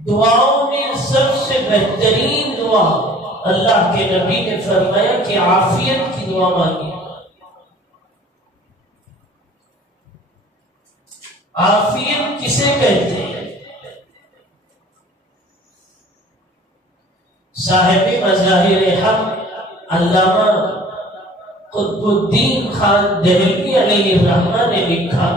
دعاؤں میں سب سے بہترین دعا اللہ کے نبی نے فرمایا کہ عافیت کی دعا مانگی۔ عافیت کسے کہتے ہیں؟ صاحب مظاہر حق علامہ قطب الدین خان دہلوی علیہ الرحمہ نے لکھا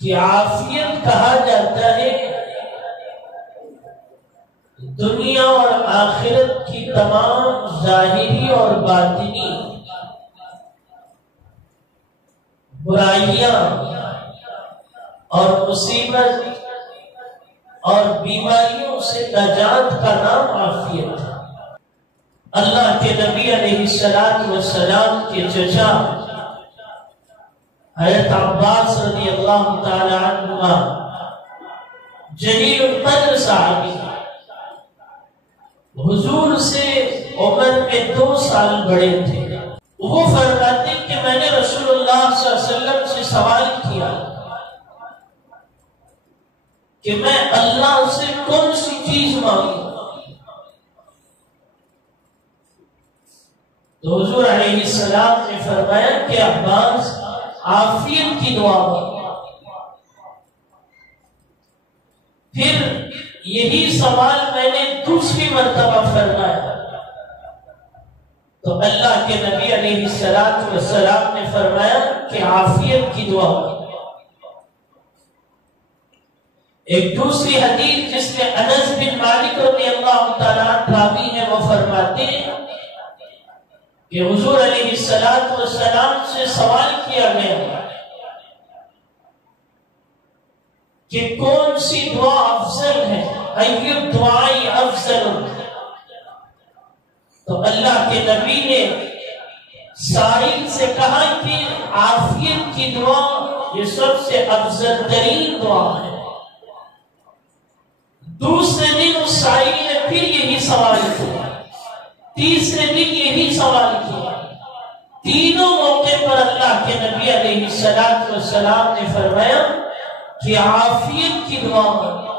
کہ عافیت کہا جاتا ہے دنیا اور آخرت کی تمام ظاہری اور باطنی برائیاں اور مصیبت اور بیماریوں سے نجات کا نام عافیت ہے۔ اللہ کے نبی علیہ السلام کے چچا حضرت عباس رضی اللہ تعالی عنہ جلیل القدر صحابی حضور سے عمر میں 2 سال بڑے تھے۔ وہ فرماتے کہ میں نے رسول اللہ صلی اللہ علیہ وسلم سے سوال کیا کہ میں اللہ سے کون سی چیز مانگوں؟ تو حضور علیہ السلام نے فرمایا کہ عباس عافیت کی دعا مانگو۔ پھر یہی سوال میں نے دوسری مرتبہ فرمایا تو اللہ کے نبی علیہ السلام نے فرمایا کہ عافیت کی دعا مانگو۔ ایک دوسری حدیث جس میں انس بن مالک رضی اللہ تعالیٰ عنہ راوی ہیں وہ فرماتے ہیں کہ حضور علیہ السلام سے سوال کیا گیا کہ کون سی دعا افضل ہے، ای الدعاء افضل، تو اللہ کے نبی نے سائل سے کہا کہ عافیت کی دعا یہ سب سے افضل ترین دعا ہے۔ دوسرے دن اس سائل نے پھر یہی سوال کیا، تیسرے دن یہی سوال کیا، تینوں موقع پر اللہ کے نبی علیہ السلام نے فرمایا کہ عافیت کی دعا مانگو۔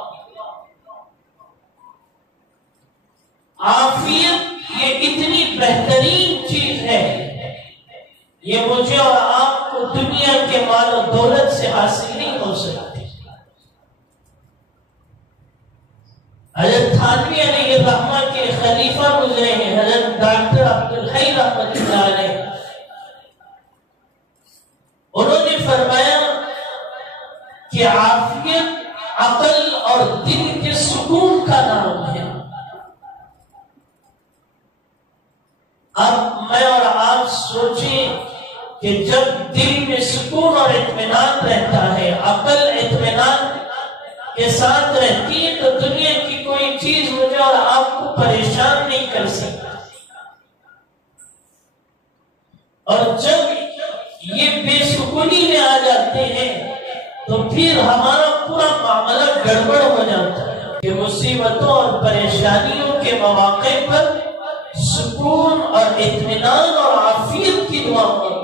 عافیت یہ اتنی بہترین چیز ہے، یہ مجھے اور آپ کو دنیا کے مال و دولت سے حاصل نہیں ہو سکتی۔ حضرت تھانوی علیہ الرحمہ کے خلیفہ گزرے ہیں حضرت ڈاکٹر عبدالحی رحمۃ اللہ علیہ، انہوں نے فرمایا کہ عافیت عقل اور دل کے سکون کا نام ہے۔ اب میں اور آپ سوچیں کہ جب دل میں سکون اور اطمینان رہتا ہے، عقل اطمینان کے ساتھ رہتی ہے، تو دنیا کی کوئی چیز مجھے اور آپ کو پریشان نہیں کر سکتی۔ اور جب یہ بے سکونی میں آ جاتے ہیں تو پھر ہمارا پورا معاملہ گڑبڑ ہو جاتا ہے کہ مصیبتوں اور پریشانیوں کے مواقع پر سکون اور اطمینان اور عافیت کی دعا مانگو۔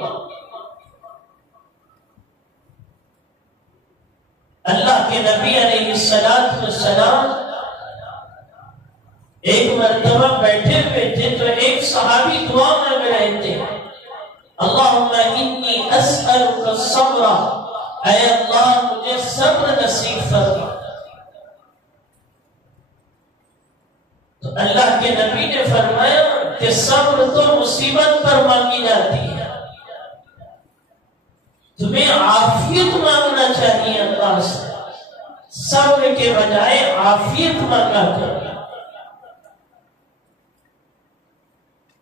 اللہ کے نبی علیہ السلام ایک مرتبہ بیٹھے ہوئے تھے تو ایک صحابی دعا مانگ رہے تھے، اللہم انی اسألک الصبر، اے اللہ مجھے صبر نصیب فرما۔ تو اللہ کے نبی نے فرمایا کہ صبر تو مصیبت پر مانگی جاتی ہے، تمہیں عافیت مانگنا چاہیے اللہ سے، صبر کے بجائے عافیت مانگا کرو۔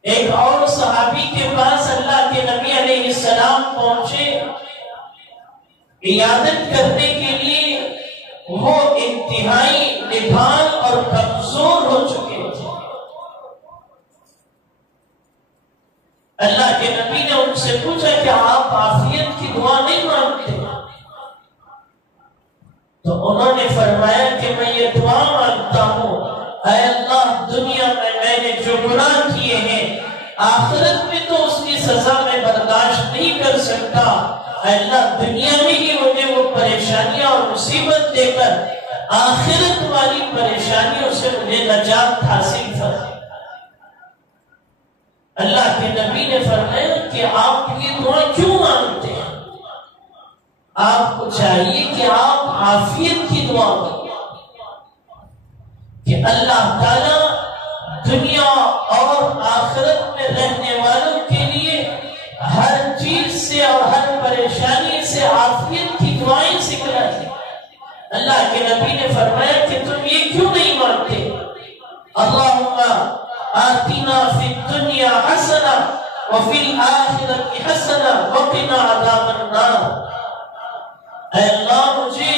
ایک اور صحابی کے پاس اللہ کے نبی علیہ السلام پہنچے عیادت کرنے کے لیے، وہ انتہائی نڈھال اور کمزور ہو چکے تھے۔ اللہ کے نبی نے ان سے پوچھا کہ آپ عافیت کی دعا نہیں مانگتے؟ تو انہوں نے فرمایا کہ میں یہ دعا مانگتا ہوں، اے اللہ دنیا میں نے جو گناہ کیے ہیں، آخرت میں تو اس کی سزا میں برداشت نہیں کر سکتا، اے اللہ دنیا میں ہی مجھے وہ پریشانیاں اور مصیبت دے کر آخرت والی پریشانیوں سے مجھے نجات حاصل فرما۔ اللہ کے نبی نے فرمایا کہ آپ یہ دعا کیوں مانگتے ہیں؟ آپ کو چاہیے کہ آپ عافیت کی دعا کریں کہ اللہ تعالیٰ دنیا اور آخرت میں رہنے والوں کے لیے ہر چیز سے اور ہر پریشانی سے عافیت کی دعائیں سکھلائیں۔ اللہ کے نبی نے فرمایا کہ تم یہ کیوں نہیں مانتے؟ اللہم آتنا فی الدنیا حسنہ وفی الآخرت حسنہ وقنا عذاب النار۔ اے اللہ مجھے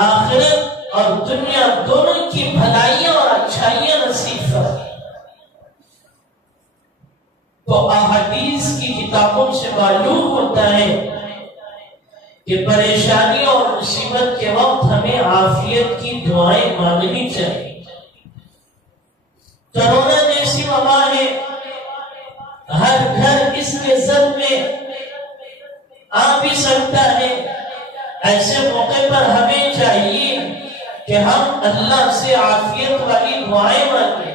آخرت اور دنیا دونوں کی بھلائیاں اور اچھائیاں نصیب فرما۔ تو احادیث کی کتابوں سے معلوم ہوتا ہے کہ پریشانی اور مصیبت کے وقت ہمیں عافیت کی دعائیں مانگنی چاہیے۔ کرونا جیسی وبا ہے، ہر گھر اس کے زد میں آ بھی سکتا ہے۔ ایسے موقع پر ہمیں چاہیے کہ ہم اللہ سے عافیت والی دعائیں مانگیں۔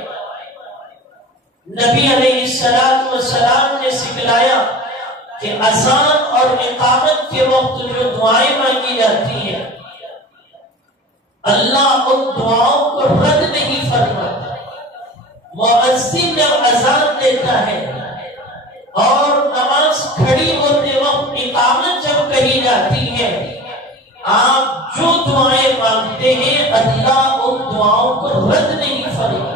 نبی علیہ السلام نے سکھلایا کہ اذان اور اقامت کے وقت جو دعائیں مانگی جاتی ہیں اللہ ان دعاؤں کو رد نہیں فرماتا۔ مؤذن جب اذان دیتا ہے اور نماز کھڑی ہوتے وقت اقامت جب کہی جاتی ہے، آپ جو دعائیں مانگتے ہیں اللہ ان دعاؤں کو رد نہیں فرماتا۔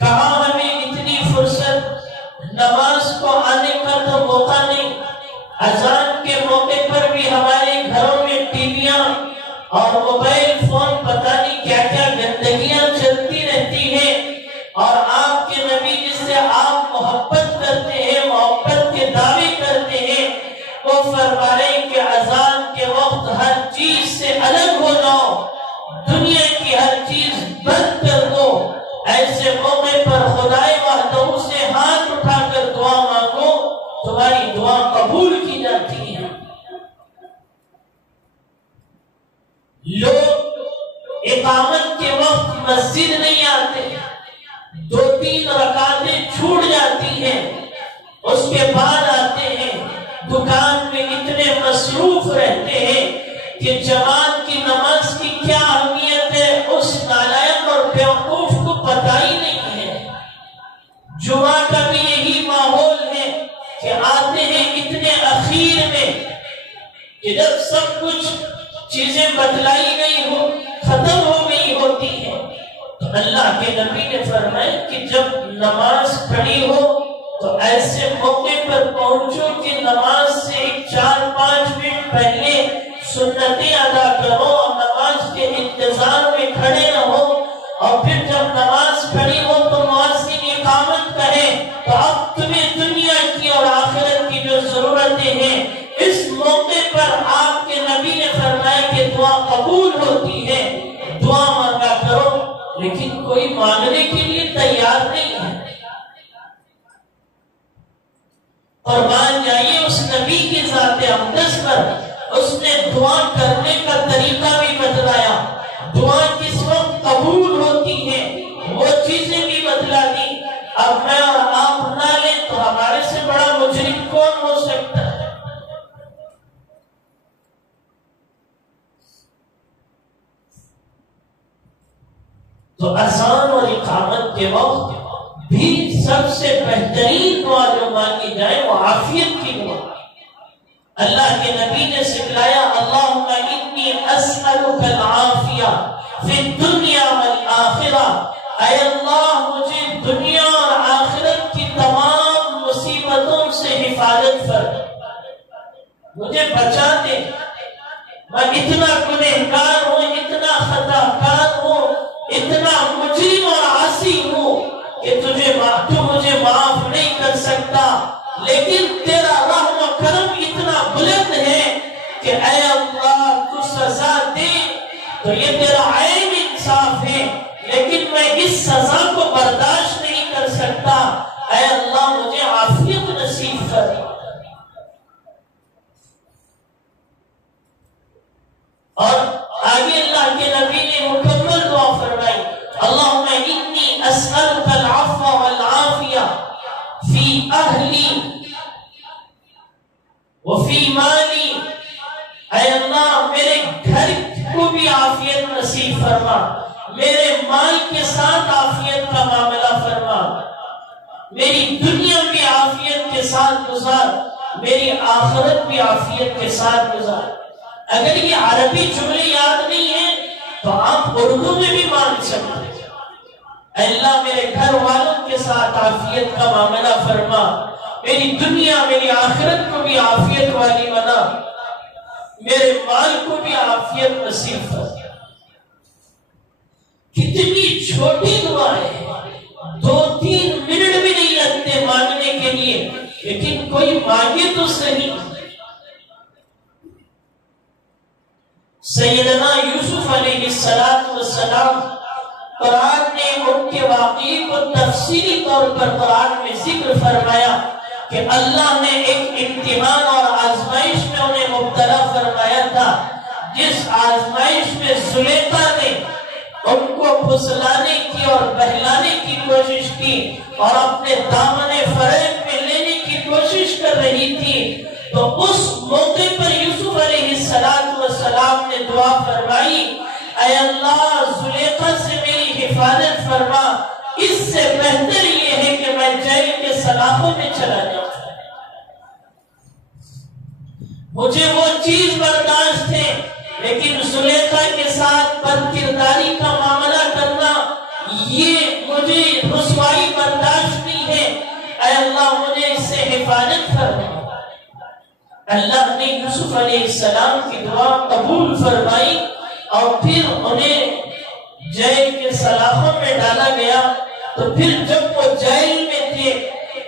کہاں ہمیں اتنی فرصت، نماز کو آنے کا تو موقع نہیں، اذان کے موقع پر بھی ہمارے گھروں میں ٹی ویاں اور موبائل فون پتہ نہیں کیا کیا گندگیاں چلتی رہتی ہیں، اور آپ کے نبی جس سے آپ محبت کرتے ہیں، محبت کے دعوے کرتے ہیں، وہ فرما رہے کہ اذان کے وقت ہر چیز سے الگ ہو جاؤ، دنیا کی ہر چیز بند کر دو۔ ایسے موقع پر خدائے وحدہ سے ہاتھ اٹھا کر دعا مانگو، تمہاری دعا قبول کی جاتی ہے۔ لوگ اقامت کے وقت مسجد نہیں آتے، 2-3 رکعتیں چھوٹ جاتی ہیں، اس کے بعد آتے ہیں، دکان میں اتنے مصروف رہتے ہیں کہ جماعت کی نماز کی کیا اہمیت ہے اس نالائق اور بیوقوف کو پتہ ہی نہیں ہے۔ جمعہ کا بھی یہی ماحول ہے کہ آتے ہیں اتنے اخیر میں کہ جب سب کچھ چیزیں بتلائی گئی ہو، ختم ہو گئی ہوتی ہیں، تو اللہ کے نبی نے فرمایا کہ جب نماز کھڑی ہو تو ایسے موقع پر پہنچو کہ نماز سے 4-5 منٹ پہلے سنتیں ادا کرو اور نماز کے انتظار میں کھڑے رہو، اور پھر جب نماز کھڑی ہو تو مؤذن اقامت کرے تو اب تمہیں دنیا کی اور آخرت کی جو ضرورتیں ہیں اس موقع پر آپ کے نبی نے فرمایا کہ دعا قبول ہوتی ہے، دعا مانگا کرو، لیکن کوئی مانگنے کے لیے تیار نہیں ہے۔ قربان جائیے اس نبی کی ذات اقدس پر، اس نے دعا کرنے کا طریقہ بھی بتلایا، دعا کس وقت قبول ہوتی ہے وہ چیزیں بھی بتلا دی۔ اب میں اور آپ نہ لیں تو ہمارے سے بڑا مجرم کون ہو سکتا ہے؟ تو اذان اور اقامت کے وقت بھی سب سے بہترین دعا جو مانگی جائے وہ عافیت کی دعا۔ اللہ کے نبی نے سکھلایا اللہم انی اسألک العافیہ فی الدنیا والآخرہ، اے اللہ مجھے دنیا اور آخرت کی تمام مصیبتوں سے حفاظت فرما، مجھے بچا دے، میں اتنا گنہگار ہوں، اتنا خطا کار ہوں، اتنا مجرم اور عاصی ہوں کہ تو مجھے معاف نہیں کر سکتا، لیکن تیرا رحم و کرم اتنا بلند ہے کہ اے اللہ تو سزا دے تو یہ تیرا عین انصاف ہے، لیکن میں اس سزا کو برداشت نہیں کر سکتا، اے اللہ مجھے عافیت نصیب فی مالی، اے اللہ میرے گھر کو بھی عافیت نصیب فرما، میرے مال کے ساتھ عافیت کا معاملہ فرما، میری دنیا بھی عافیت کے ساتھ گزار، میری آخرت بھی عافیت کے ساتھ گزار۔ اگر یہ عربی جملے یاد نہیں ہیں تو آپ اردو میں بھی مانگ سکتے ہیں۔ اللہ میرے گھر والوں کے ساتھ عافیت کا معاملہ فرما، میری دنیا میری آخرت کو بھی عافیت والی بنا، میرے مال کو بھی عافیت نصیب فرما۔ کتنی چھوٹی دعا ہے، 2-3 منٹ بھی نہیں لگتے مانگنے کے لیے، لیکن کوئی مانگے تو صحیح۔ سیدنا یوسف علیہ السلام، قرآن نے ان کے واقعے کو تفصیلی طور پر قرآن میں ذکر فرمایا کہ اللہ نے ایک امتحان اور آزمائش میں انہیں مبتلا فرمایا تھا، جس آزمائش میں زلیخا نے ان کو پھسلانے کی اور بہلانے کی کوشش کی اور اپنے دامن فریب میں لینے کی کوشش کر رہی تھی، تو اس موقع پر یوسف علیہ السلام نے دعا فرمائی، اے اللہ زلیخا سے میری حفاظت فرما، اس سے بہتر یہ ہے کہ میں جیل کے سلاخوں میں چلا جاؤں، مجھے وہ چیز برداشت ہے لیکن زلیخا کے ساتھ بدکرداری کا معاملہ کرنا یہ مجھے رسوائی برداشت نہیں ہے، اے اللہ مجھے اس سے حفاظت فرما۔ اللہ نے یوسف علیہ السلام کی دعا قبول فرمائی اور پھر انہیں جیل کے سلاخوں میں ڈالا گیا۔ تو پھر جب وہ جیل میں تھے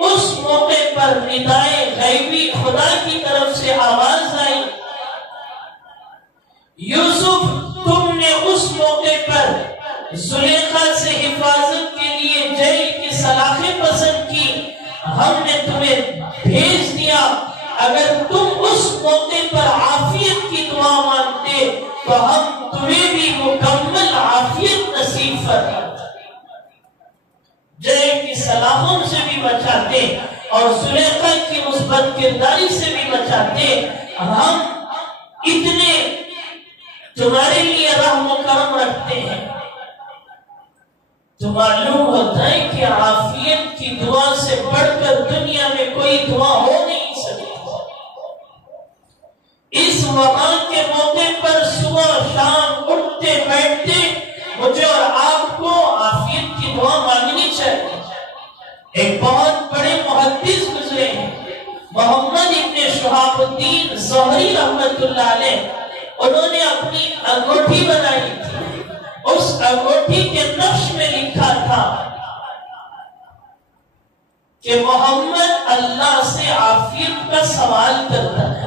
اس موقع پر ندائے غیبی خدا کی طرف سے آواز آئی، یوسف تم نے اس موقع پر زلیخا سے حفاظت کے لیے جیل کی سلاخیں پسند کی، ہم نے تمہیں بھیج دیا، اگر تم اس موقع پر عافیت کی دعا مانگتے تو ہم تمہیں بھی مکمل عافیت نصیب فرماتے، جیل کی سلاخوں سے بھی بچاتے اور زلیخا کی مثبت کرداری سے بھی بچاتے۔ ہم اتنے تمہارے لیے رحم و کرم رکھتے ہیں، تو معلوم ہوتا ہے کہ عافیت کی دعا سے بڑھ کر دنیا میں کوئی دعا ہو نہیں سکتی۔ اس وبا کے موقع پر صبح شام اٹھتے بیٹھتے مجھے اور آپ کو عافیت کی دعا مانگنی چاہیے۔ ایک بہت بڑے محدث گزرے ہیں، محمد ابن شہاب الدین زہری رحمت اللہ علیہ، انہوں نے اپنی انگوٹھی بنائی تھی، اس انگوٹھی کے نقش میں لکھا تھا کہ محمد اللہ سے عافیت کا سوال کرتا ہے۔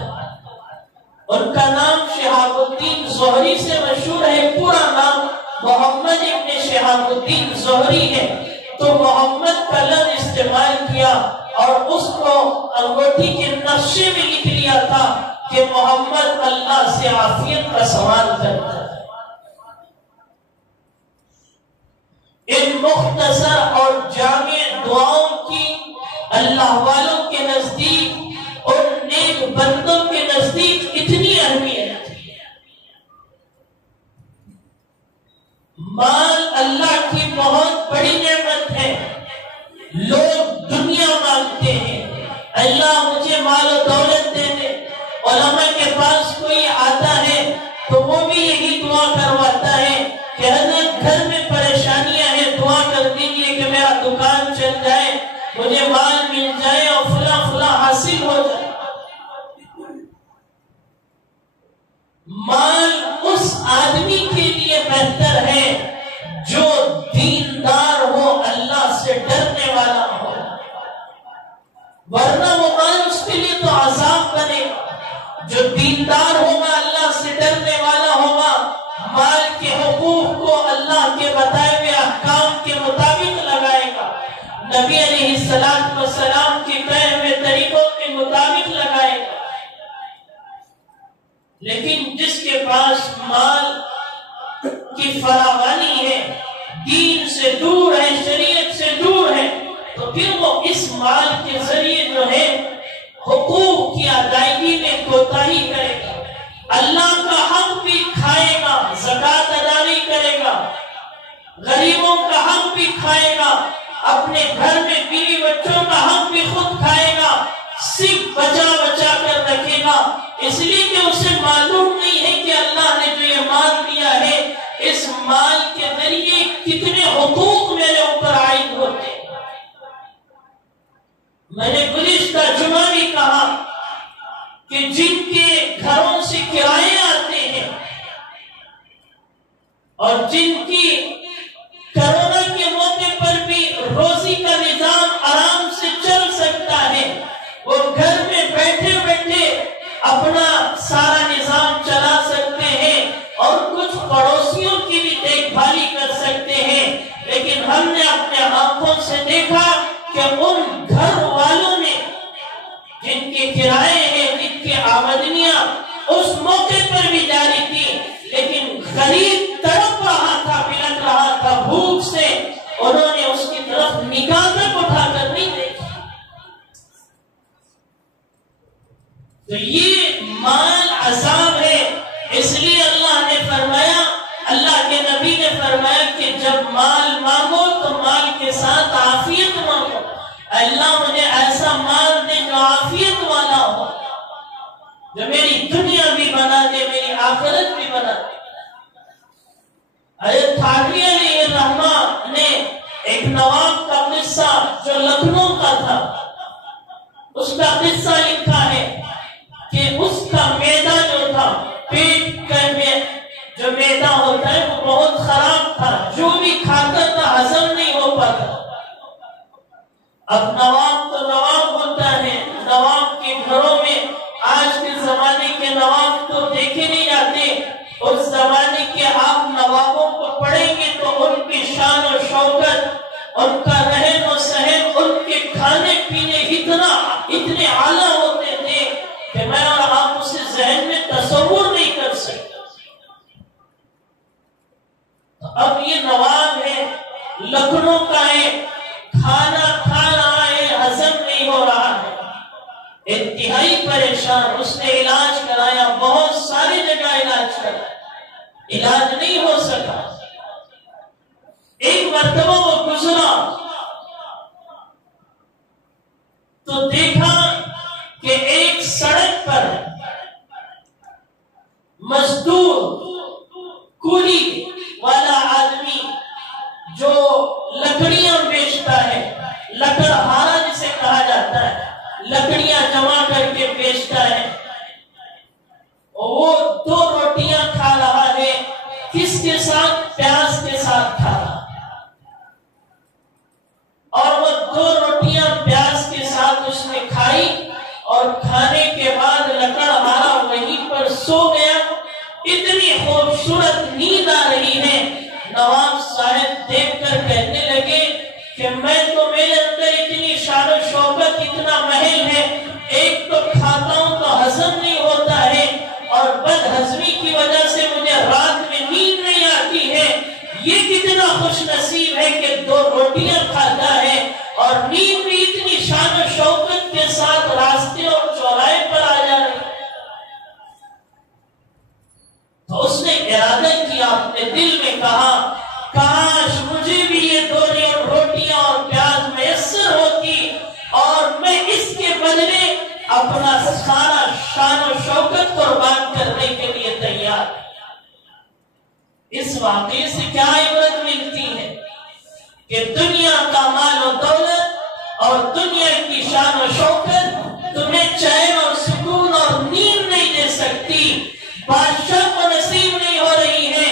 ان کا نام شہاب الدین زہری سے مشہور ہے، پورا نام محمد ابن شہاب الدین زہری ہے، تو محمد کا لفظ استعمال کیا اور اس کو انگوٹھی کے نقشے میں لکھ لیا تھا کہ محمد اللہ سے عافیت کا سوال کرتا ہے۔ ان مختصر اور جامع دعاؤں کی اللہ والوں کے نزدیک اور نیک بندوں کے نزدیک اتنی اہمیت ہے۔ مال اللہ کی بہت بڑی نعمت ہے، لوگ دنیا مانگتے ہیں، اللہ مجھے مال و دولت دے دے۔ علماء کے پاس کوئی آتا ہے تو وہ بھی یہی دعا کرواتا ہے کہ حضرت گھر میں پریشانیاں ہیں، دعا کر دیجیے کہ میرا دکان چل جائے، مجھے مال مل جائے اور فلاں فلاں حاصل ہو جائے۔ مال اس آدمی کے لیے بہتر ہے جو دیندار ہو، اللہ سے ڈرنے والا ہو، ورنہ وہ مال اس کے لیے تو عذاب بنے گا۔ جو دیندار ہوگا، اللہ سے ڈرنے والا ہوگا، مال کے حقوق کو اللہ کے بتائے ہوئے احکام کے مطابق لگائے گا، نبی علیہ السلام کے کہے ہوئے طریقوں کے مطابق لگائے گا۔ لیکن جس کے پاس مال کی فراوانی ہے، دین سے دور ہے، شریعت سے دور ہے، تو پھر وہ اس مال کے ذریعے جو ہے حقوق کی ادائیگی میں کوتاہی کرے گا، اللہ کا حق بھی کھائے گا، زکوٰۃ ادا نہیں کرے گا، غریبوں کا حق بھی کھائے گا، اپنے گھر میں بیوی بچوں کا حق بھی خود کھائے گا، صرف بچا بچا کر رکھے گا، اس لیے کہ اسے معلوم نہیں ہے کہ اللہ نے جو یہ مال دیا ہے اس مال کے ذریعے کتنے حقوق میرے اوپر عائد ہوتے ہیں۔ میں نے گزشتہ جمعہ بھی کہا کہ جن کے گھروں سے کرائے آتے ہیں اور جن کی کورونا کے موقع پر بھی روزی کا نظام آرام سے چل سکتا ہے، وہ گھر میں بیٹھے بیٹھے اپنا سارا نظام چلا سکتے ہیں اور کچھ پڑوسیوں کی بھی دیکھ بھالی کر سکتے ہیں، لیکن ہم نے اپنے آنکھوں سے دیکھا کہ ان گھر والوں نے جن کے کرائے ہیں، جن کی آمدنیاں اس موقع پر بھی جاری تھی، لیکن غریب تڑپ رہا تھا، بلک رہا تھا بھوک سے، انہوں نے اس کی طرف نگاہ تک اٹھا کر نہیں دیکھی۔ تو یہ مال عذاب ہے، اس لیے اللہ نے فرمایا، اللہ کے نبی نے فرمایا کہ جب مال مانگو تو مال کے ساتھ عافیت مانگو، اللہ مجھے ایسا مال دے جو عافیت والا ہو، جو میری دنیا بھی بنا دے، میری آخرت بھی بنا دے۔ حضرت تھانوی علیہ الرحمہ نے ایک نواب کا قصہ جو لکھنؤ کا تھا، اس کا قصہ لکھا ہے کہ اس کا معدہ جو تھا، پیٹ کا جو معدہ ہوتا ہے وہ بہت خراب تھا، جو بھی کھاتا تھا ہضم نہیں ہو پاتا۔ اب نواب تو نواب ہوتا ہے، نواب کے گھروں میں آج کے زمانے کے نواب تو دیکھے نہیں جاتے، اس زمانے کے آپ نوابوں کو پڑھیں گے تو ان کی شان و شوکت، ان کا رہن و سہن، ان کے کھانے پینے اتنے اعلیٰ ہوتے تھے کہ میں اور آپ اسے ذہن میں تصور نہیں کر سکتے۔ اب یہ نواب ہے، لکھنؤ کا ہے، کھانا کھا رہا ہے، ہضم نہیں ہو رہا ہے، انتہائی پریشان، اس نے علاج کرایا، بہت ساری جگہ علاج کرایا، علاج نہیں ہو سکا۔ ایک مرتبہ وہ گزرا تو دیکھا کہ ایک سڑک پر مزدور کولی والا آدمی جو لکڑیاں بیچتا ہے، لکڑہارا جسے کہا جاتا ہے، لکڑیاں جمع کر کے بیچتا ہے، وہ 2 روٹیاں کھا رہا ہے، کس کے ساتھ؟ پیاز کے ساتھ کھا رہا، اور وہ 2 روٹیاں پیاز کے ساتھ اس نے کھائی، اور کھانے کے بعد لکڑہارا وہیں پر سو گیا۔ اتنی خوبصورت نیند آ رہی ہے، نواب صاحب دیکھ کر کہنے لگے کہ میں تو، میرے اندر اتنی شان و شوکت، اتنا محل ہے، ایک تو کھاتا ہوں تو ہضم نہیں ہوتا ہے، اور بد ہضمی کی وجہ سے مجھے رات میں نیند نہیں آتی ہے، یہ کتنا خوش نصیب ہے کہ 2 روٹیاں کھاتا ہے اور نیند بھی اتنی شان و شوکت کے ساتھ راستے اور چوراہے پر آ جا رہی ہے۔ تو اس نے ارادہ کیا، اپنے دل میں کہا کاش مجھے بھی یہ 2 روٹیاں اور پیاز میسر ہوتی اور میں اس کے بدلے اپنا سارا شان و شوکت قربان کرنے کے لیے تیار۔ اس واقعے سے کیا عبرت ملتی ہے کہ دنیا کا مال و دولت اور دنیا کی شان و شوکت تمہیں چین اور سکون اور نیند نہیں دے سکتی۔ بادشاہ کو نصیب نہیں ہو رہی ہے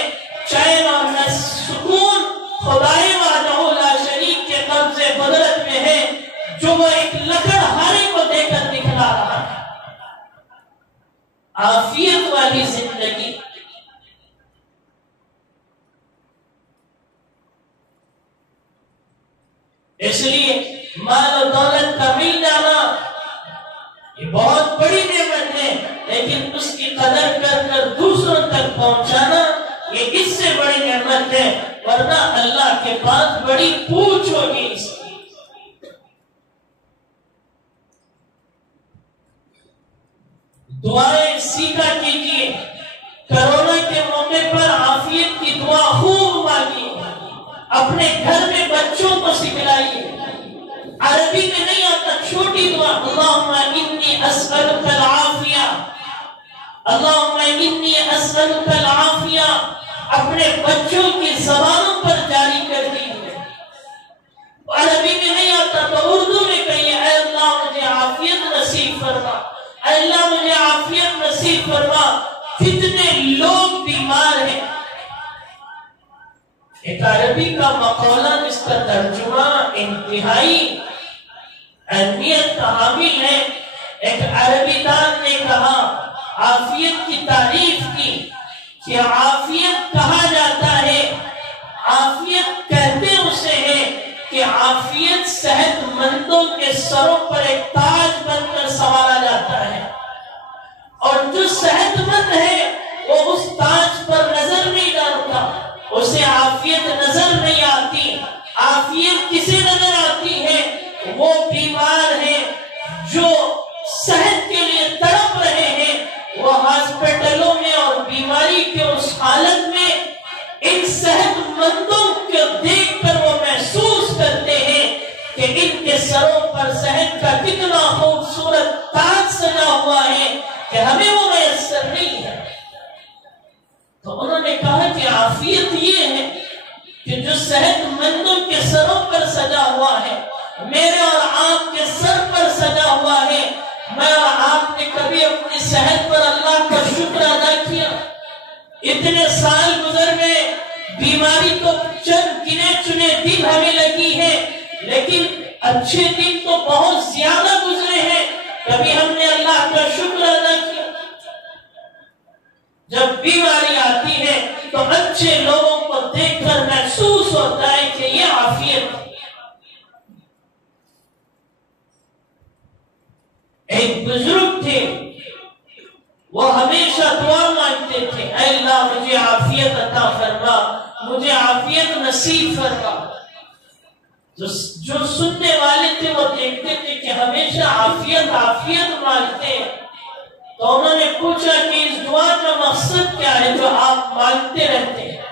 چین اور سکون، خدائے وحدہ لا شریک کے قبضے قدرت میں ہے، جو وہ ایک لکڑہارے کو دے کر دکھلا رہا ہے۔ عافیت والی زندگی، اس لیے مال و دولت کا مل جانا یہ بہت بڑی نعمت ہے، لیکن اس کی قدر کر کر دوسروں تک پہنچانا یہ اس سے بڑی نعمت ہے، ورنہ اللہ کے پاس بڑی پوچھ ہوگی اس کی۔ دعائیں سیکھا کیجیے، کرونا کے موقع پر عافیت کی دعا خوب مانگیے، اپنے گھر میں بچوں کو سکھلائیے۔ عربی میں نہیں آتا، چھوٹی دعا، اللہم انی اسألک العافیہ، اللہم انی اسألک العافیہ، اپنے بچوں کی زبانوں پر جاری کر دیجیے۔ عربی میں نہیں آتا تو اردو میں کہیے، اے اللہ مجھے عافیت نصیب فرما، اے اللہ مجھے عافیت نصیب فرما، کتنے لوگ بیمار ہیں۔ ایک عربی کا مقولہ جس کا ترجمہ انتہائی اہمیت کا حامل ہے، ایک عربی دان نے کہا، عافیت کی تعریف کی کہ عافیت کہا جاتا ہے، عافیت کہتے اسے ہیں کہ عافیت صحت مندوں کے سروں پر ایک تاج بن کر سنوارا جاتا ہے، اور جو صحت مند ہے وہ اس تاج پر نظر نہیں ڈالتا، اسے عافیت نظر نہیں آتی۔ عافیت کسے نظر آتی ہے؟ وہ بیمار ہیں جو صحت کے لیے تڑپ رہے ہیں، وہ ہاسپٹلوں میں اور بیماری کے اس حالت میں ان صحت مندوں کو دیکھ کر وہ محسوس کرتے ہیں کہ ان کے سروں پر صحت کا کتنا خوبصورت تاج سجا ہوا ہے کہ ہمیں وہ میسر نہیں ہے۔ تو انہوں نے کہا کہ عافیت یہ ہے کہ جو صحت مندوں کے سروں پر سجا ہوا ہے، میرے اور آپ کے سر پر سجا ہوا ہے۔ میں اور آپ نے کبھی اپنی صحت پر اللہ کا شکر ادا کیا؟ اتنے سال گزر گئے، بیماری تو چند گنے چنے دن ہمیں لگی ہے، لیکن اچھے دن تو بہت زیادہ گزرے ہیں، کبھی ہم نے اللہ کا شکر ادا کیا؟ جب بیماری آتی ہے تو اچھے لوگوں کو دیکھ کر محسوس ہوتا ہے کہ یہ عافیت ہے۔ ایک بزرگ تھے، وہ ہمیشہ دعا مانگتے تھے، اے اللہ مجھے عافیت عطا فرما، مجھے عافیت نصیب فرما۔ جو سننے والے تھے وہ دیکھتے تھے کہ ہمیشہ عافیت عافیت مانگتے ہیں، تو انہوں نے پوچھا کہ اس دعا کا مقصد کیا ہے جو آپ مانگتے رہتے ہیں؟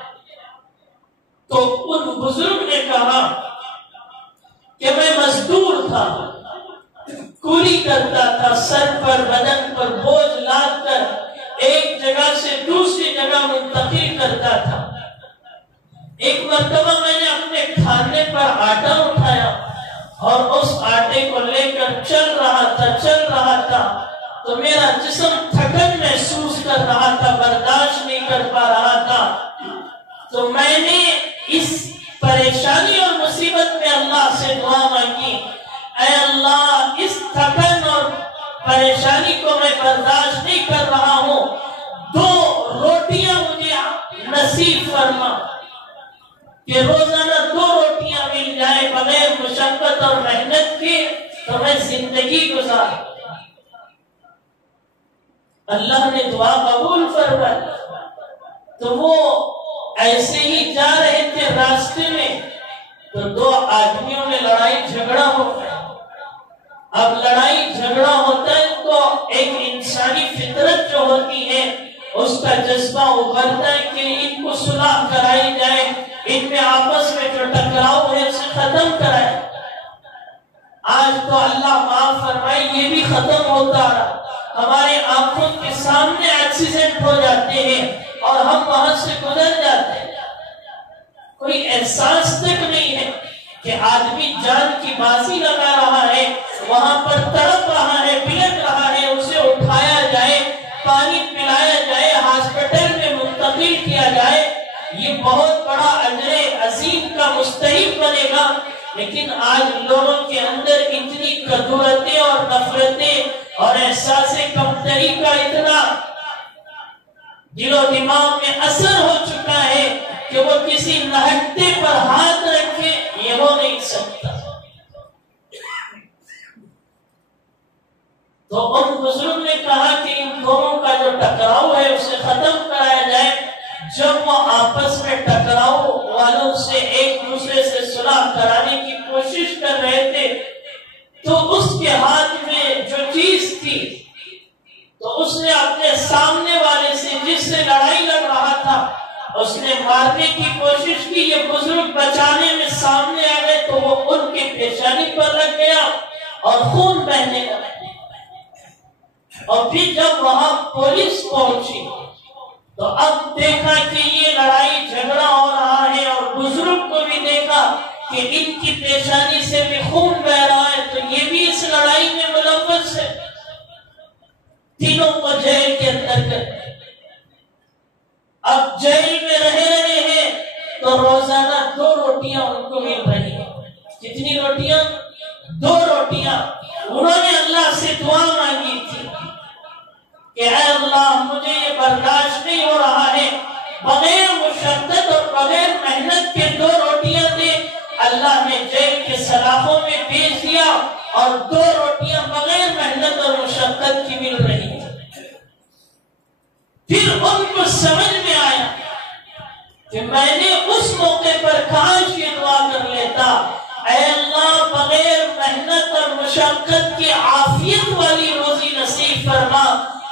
تو ان بزرگ نے کہا کہ میں مزدور تھا، کوری کرتا تھا، سر پر بدن پر بوجھ لاد کر ایک جگہ سے دوسری جگہ منتقل کرتا تھا۔ ایک مرتبہ میں نے اپنے کھانے پر آٹا اٹھایا اور اس آٹے کو لے کر چل رہا تھا تو میرا جسم تھکن محسوس کر رہا تھا، برداشت نہیں کر پا رہا تھا۔ تو میں نے اس پریشانی اور مصیبت میں اللہ سے دعا مانگی، اے اللہ اس تھکن اور پریشانی کو میں برداشت نہیں کر رہا ہوں، 2 روٹیاں مجھے نصیب فرما کہ روزانہ 2 روٹیاں مل جائے بغیر مشقت اور محنت کے، تو میں زندگی گزار۔ اللہ نے دعا قبول فرمائی۔ تو وہ ایسے ہی جا رہے تھے راستے میں، تو 2 آدمیوں میں لڑائی جھگڑا ہو گیا۔ اب لڑائی جھگڑا ہوتا ہے تو ایک انسانی فطرت جو ہوتی ہے اس کا جذبہ ابھرتا ہے کہ ان کو صلح کرائی جائے، ان میں آپس میں جو ٹکراؤ ہے اسے ختم کرائے۔ آج تو اللہ معاف فرمائے یہ بھی ختم ہوتا رہا، ہمارے آنکھوں کے سامنے ایکسیڈنٹ ہو جاتے ہیں اور ہم وہاں سے گزر جاتے ہیں، کوئی احساس تک نہیں ہے کہ آدمی جان کی بازی لگا رہا ہے، وہاں پر تڑپ رہا ہے، بلک رہا ہے، اسے اٹھایا جائے، پانی پلایا جائے، ہاسپٹل میں منتقل کیا جائے، یہ بہت بڑا اجر عظیم کا مستحق بنے گا۔ لیکن آج لوگوں کے اندر اتنی کدورتیں اور نفرتیں اور احساس کمتری کا اتنا دل و دماغ میں اثر ہو چکا ہے کہ وہ کسی نہٹے پر ہاتھ رکھے یہ ہو نہیں سکتا۔ تو ان بزرگ نے کہا کہ ان دونوں کا جو ٹکراؤ ہے اسے ختم کرایا جائے۔ جب وہ آپس میں ٹکراؤ والوں سے ایک دوسرے سے صلح کرانے کی کوشش کر رہے تھے تو اس کے ہاتھ میں جو چیز تھی تو اس نے سامنے والے سے جس سے لڑائی لڑ رہا تھا اس نے مارنے کی کوشش کی، یہ بزرگ بچانے میں سامنے آ گئے تو وہ ان کی پیشانی پر لگ گیا اور خون بہنے لگا۔ اور پھر جب وہاں پولیس پہنچی تو اب دیکھا کہ یہ لڑائی جھگڑا ہو رہا ہے اور بزرگ کو بھی دیکھا کہ ان کی پیشانی سے بھی خون بہ رہا ہے، تو یہ بھی اس لڑائی میں ملوث ہے۔ تینوں کو جیل کے اندر کر دیا۔ اب جیل میں رہے ہیں تو روزانہ 2 روٹیاں ان کو مل رہی ہیں۔ کتنی روٹیاں؟ 2 روٹیاں۔ انہوں نے اللہ سے دعا مانگی تھی کہ اے اللہ مجھے یہ برداشت نہیں ہو رہا ہے، بغیر مشقت اور بغیر محنت کے 2 روٹیاں دے۔ اللہ نے جیل کے سلاخوں میں بھیج دیا اور 2 روٹیاں بغیر محنت اور مشقت کی مل رہی ہیں۔ پھر ان کو سمجھ میں آیا کہ میں نے اس موقع پر کاش یہ دعا کر لیتا، اے اللہ بغیر محنت اور مشقت کی عافیت والی روزی نصیب فرما،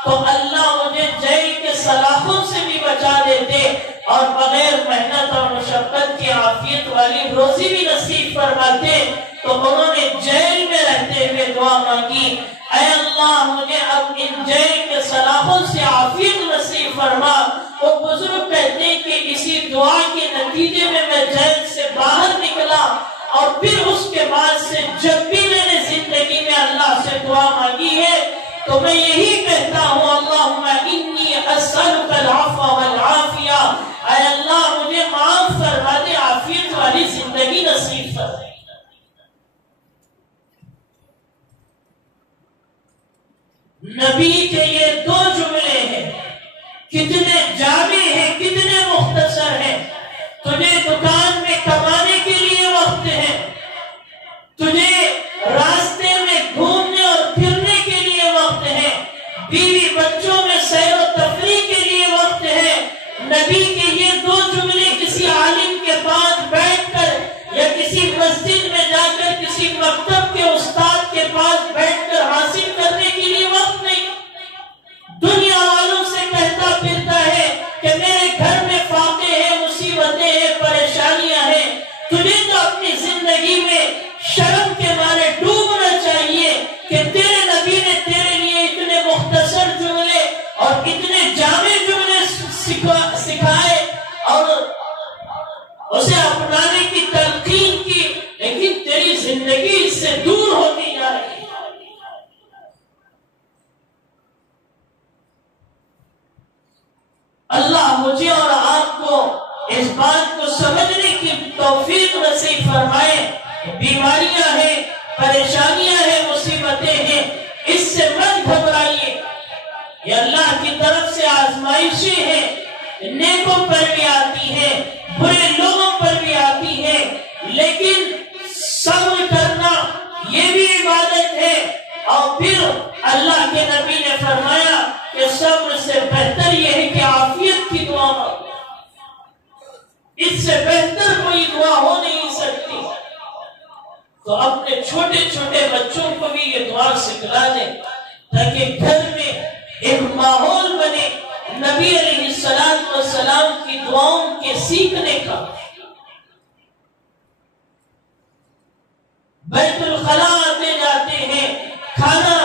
تو اللہ مجھے جیل کے سلاخوں سے بھی بچا دیتے اور بغیر محنت اور مشقت کی عافیت والی روزی بھی نصیب فرماتے۔ تو انہوں نے جیل میں رہتے ہوئے دعا مانگی، اے اللہ مجھے اب ان جیل کے سلاخوں سے عافیت نصیب فرما۔ وہ بزرگ کہتے ہیں کہ اسی دعا کے نتیجے میں جیل سے باہر نکلا اور پھر اس کے بعد سے جب بھی میں نے زندگی میں اللہ سے دعا مانگی ہے تو میں یہی کہتا ہوں، اللہم انی اسألک العفو والعافیہ، اے اللہ مجھے معاف فرما دے، عافیت والی زندگی نصیب فرما۔ نبی کے یہ 2 جملے ہیں، کتنے جامع ہیں، کتنے مختصر ہیں۔ تجھے دکان میں کمانے کے لیے وقت ہے، تجھے راستے میں گھومنے اور پھرنے کے لیے وقت ہے، بیوی بچوں میں سیر و تفریح کے لیے وقت ہے۔ نبی کے یہ 2 جملے کسی عالم کے پاس بیٹھ کر یا کسی مسجد میں جا کر کسی مکتب کے استاد کے پاس بیٹھ کر حاصل کرنے کے لیے وقت نہیں۔ دنیا والوں سے کہتا پھرتا ہے کہ میرے گھر میں فاقے ہیں، مصیبتیں ہیں، پریشانیاں ہیں۔ تجھے تو اپنی زندگی میں شرم کے مارے ڈوبنا چاہیے کہ تیرے نبی نے تیرے لیے اتنے مختصر جملے اور اتنے جامع جملے سکھائے اور اسے اپنانے کی تلقین کی، لیکن تیری زندگی اس سے دور ہوتی جا رہی ہے۔ اللہ مجھے اور آپ کو اس بات کو سمجھنے کی توفیق نصیب فرمائے۔ بیماریاں ہیں، پریشانیاں ہیں، مصیبتیں ہیں، اس سے مت گھبرائیے، یہ اللہ کی طرف سے آزمائشیں ہیں، نیکوں پر بھی آتی ہیں، برے لوگوں پر بھی آتی ہیں، لیکن صبر کرنا یہ بھی عبادت ہے۔ اور پھر اللہ کے نبی نے فرمایا کہ صبر سے بہتر یہ ہے کہ عافیت کی دعا ہو، اس سے بہتر کوئی دعا ہو نہیں سکتی۔ تو اپنے چھوٹے چھوٹے بچوں کو بھی یہ دعا سکھلا دیں تاکہ گھر میں ایک ماحول بنے نبی علیہ السلام کی دعاؤں کے سیکھنے کا۔ بیت الخلا آتے جاتے ہیں، کھانا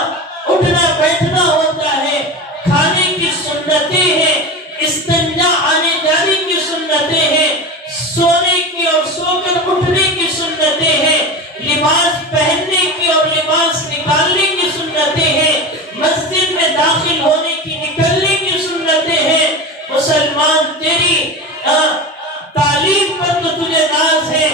اٹھنا بیٹھنا ہوتا ہے، کھانے کی سنتیں ہیں، استنجا آنے جانے کی سنتیں ہیں، سونے کی اور سو کر اٹھنے کی سنتیں ہیں، لباس پہننے کی اور لباس نکالنے کی سنتیں ہیں، مسجد میں داخل ہونے کی نکلنے کی سنتیں ہیں۔ مسلمان تیری تعلیم پر تو تجھے ناز ہے،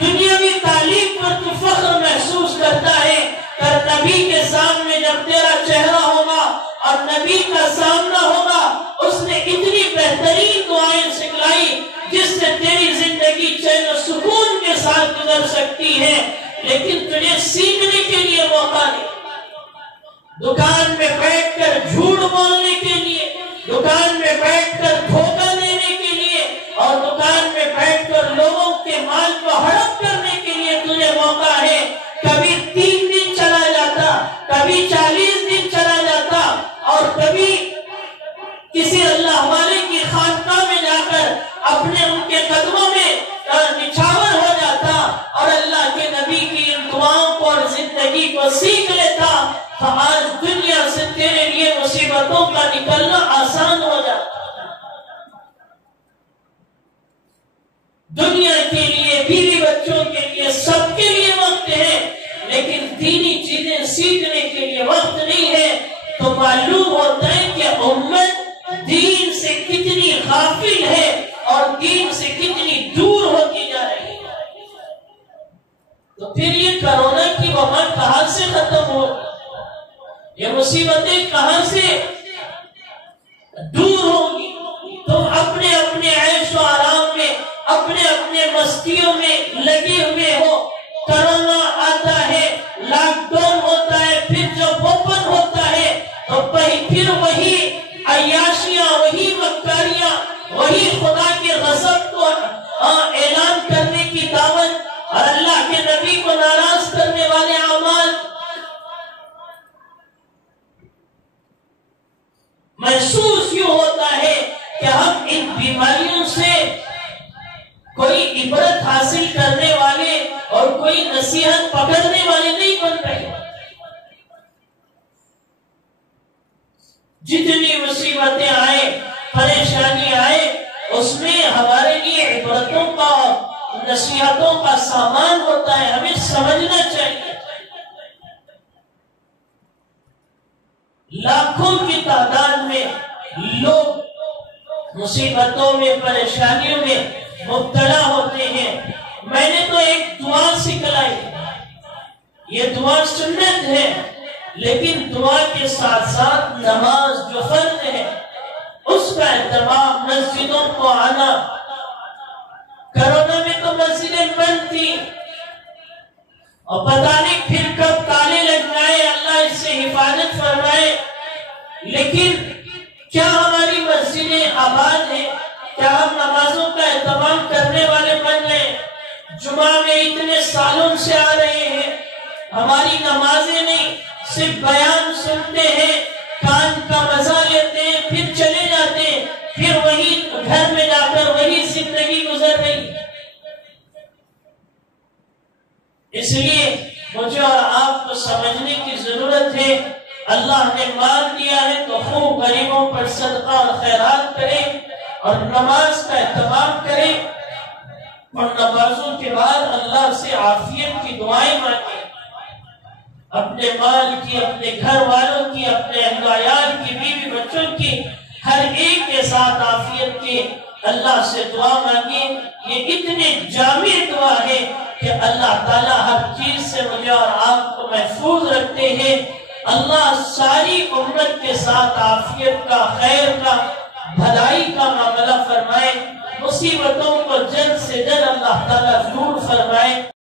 دنیاوی تعلیم پر تو فخر محسوس کرتا ہے، پر نبی کے سامنے جب تیرا چہرہ ہوگا اور نبی کا سامنا ہوگا، اس نے اتنی بہترین دعائیں سکھلائی جس سے تیری زندگی چین و سکون کے ساتھ گزر سکتی ہے، لیکن تجھے سیکھنے کے لیے موقع نہیں۔ دکان میں بیٹھ کر جھوٹ بولنے کے لیے، دکان میں بیٹھ کر دھوکہ دینے کے لیے اور دکان میں بیٹھ کر لوگوں کے مال کو ہڑپ کرنے کے لیے تجھے موقع ہے۔ کبھی 3 دن چلا جاتا، کبھی 40 دن چلا جاتا اور کبھی کسی اللہ والے کی خانقاہ میں جا کر اپنے ان کے قدموں میں نچھاور ہو جاتا اور اللہ کے نبی کی ان دعاؤں کو اور زندگی کو سیکھ لیتا تو آج دنیا سے تیرے لیے مصیبتوں کا نکلنا آسان ہو جاتا. دنیا کے لیے، بیوی بچوں کے لیے، سب کے لیے وقت ہے، لیکن دینی چیزیں سیکھنے کے لیے وقت نہیں ہے. تو معلوم ہوتا ہے کہ امت دین سے کتنی غافل ہے اور دین سے کتنی دور ہوتی جا رہی ہے. تو پھر یہ کرونا کی وبا کہاں سے ختم ہو، یہ مصیبتیں کہاں سے دور ہوگی؟ تم اپنے اپنے عیش و آرام میں، اپنے اپنے مستیوں میں لگے ہوئے ہو. کرونا آتا ہے، لاک ڈاؤن ہوتا ہے، پھر جب اوپن ہوتا ہے تو پھر وہی عیاشیاں، وہی مکاریاں، وہی خدا کے غضب کو اعلان کرنے کی دعوت اور اللہ کے نبی کو ناراض کرنے والے اعمال. محسوس یوں ہوتا ہے کہ ہم ان بیماریوں سے کوئی عبرت حاصل کرنے والے اور کوئی نصیحت پکڑنے والے نہیں بن رہے. جتنی مصیبتیں آئے، پریشانی آئے، اس میں ہمارے لیے عبرتوں کا اور نصیحتوں کا سامان ہوتا ہے. ہمیں سمجھنا چاہیے. لاکھوں کی تعداد میں لوگ مصیبتوں میں، پریشانیوں میں مبتلا ہوتے ہیں. میں نے تو ایک دعا سکھلائی، یہ دعا سنت ہے، لیکن دعا کے ساتھ ساتھ نماز جو فرض ہے اس کا اہتمام، مسجدوں کو آنا. کرونا میں تو مسجدیں بند تھی اور پتہ نہیں پھر کب تالے لگ جائے، اللہ اس سے حفاظت فرمائے. لیکن کیا ہماری مسجدیں آباد ہیں؟ کیا ہم نمازوں کا اہتمام کرنے والے بن گئے؟ جمعہ میں اتنے سالوں سے آ رہے ہیں، ہماری نمازیں نہیں، صرف بیان سنتے ہیں، کان کا مزہ لیتے ہیں، پھر چلے جاتے ہیں، پھر وہی گھر میں جا کر وہی زندگی گزر رہی. اس لیے مجھے اور آپ کو سمجھنے کی ضرورت ہے. اللہ نے مال دیا ہے تو خوب غریبوں پر صدقہ اور خیرات کریں اور نماز کا اہتمام کریں اور نمازوں کے بعد اللہ سے عافیت کی دعائیں مانگیں. اپنے مال کی، اپنے گھر والوں کی، اپنے اہل و عیال کی، بیوی بچوں کی، ہر ایک کے ساتھ عافیت کی اللہ سے دعا مانگیں. یہ اتنے جامع دعا ہے کہ اللہ تعالیٰ ہر چیز سے مجھے اور آپ کو محفوظ رکھتے ہیں. اللہ ساری امت کے ساتھ عافیت کا، خیر کا، بھلائی کا معاملہ فرمائے. مصیبتوں کو جلد سے جلد اللہ تعالیٰ دور فرمائے.